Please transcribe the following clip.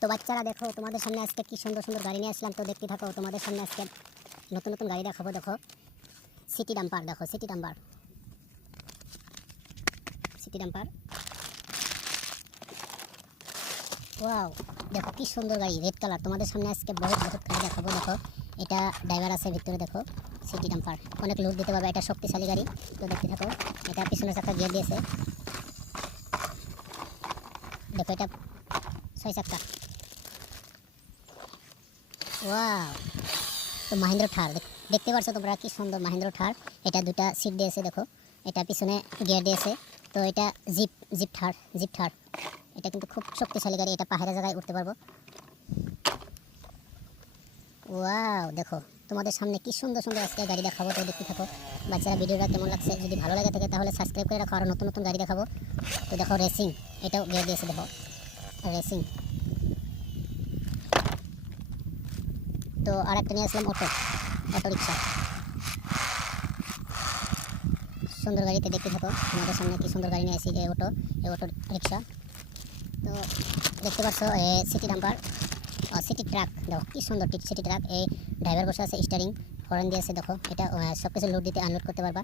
তো বাচ্চারা দেখো, তোমাদের সামনে আজকে কি সুন্দর সুন্দর গাড়ি নিয়ে আসলাম। তো দেখতে থাকো, তোমাদের সামনে আজকে নতুন নতুন গাড়ি দেখাবো। দেখো সিটি ডাম্পার, দেখো city dumper, city dumper. Wow, দেখো কি সুন্দর গাড়ি, রেড কালার। তোমাদের সামনে আজকে বহুত বহুত গাড়ি দেখাবো। দেখো এটা ড্রাইভার আছে ভিতরে, দেখো সিটি ডাম্পার, অনেক লোড দিতে পারবে, এটা শক্তিশালী গাড়ি। তো দেখতে থাকো, এটা পিছনের চাকা গিয়ে দিয়েছে। দেখো এটা 6 চাকা। ওয়াও, তো মাহিন্দ্র থার দেখতে পাচ্ছ তোমরা, কি সুন্দর মাহিন্দ্র থার। এটা দুটা সিট দিয়েছে, দেখো এটা পিছনে গিয়ার দিয়েছে। তো এটা জিপ জিপ থার, জিপ থার। এটা কিন্তু খুব শক্তিশালী গাড়ি, এটা পাহাড়ের জায়গায় উঠতে পারবো। ওয়াও, দেখো তোমাদের সামনে কি সুন্দর সুন্দর আজকে গাড়ি দেখাবো। তো দেখতে থাকো বাচ্চারা, ভিডিওটা কেমন লাগছে যদি ভালো লাগে থাকে তাহলে সাবস্ক্রাইব করে রাখো, আরও নতুন নতুন গাড়ি দেখাবো। তো দেখো রেসিং, এটাও গিয়ার দিয়েছে, দেখো রেসিং। তো আর একটা নিয়ে আসলাম অটো, অটো রিক্সা। সুন্দর গাড়িতে দেখতে থাকো, তোমাদের সামনে কি সুন্দর গাড়ি নিয়ে আসি, এই অটো রিক্সা। তো দেখতে পাচ্ছ সিটি ডাম্পার, সিটি ট্রাক। দেখো কি সুন্দর সিটি ট্রাক। এই ড্রাইভার বসে আছে, স্টারিং হর্ন দিয়েছে। দেখো এটা সব কিছু লোড দিতে আনলোড করতে পারবা।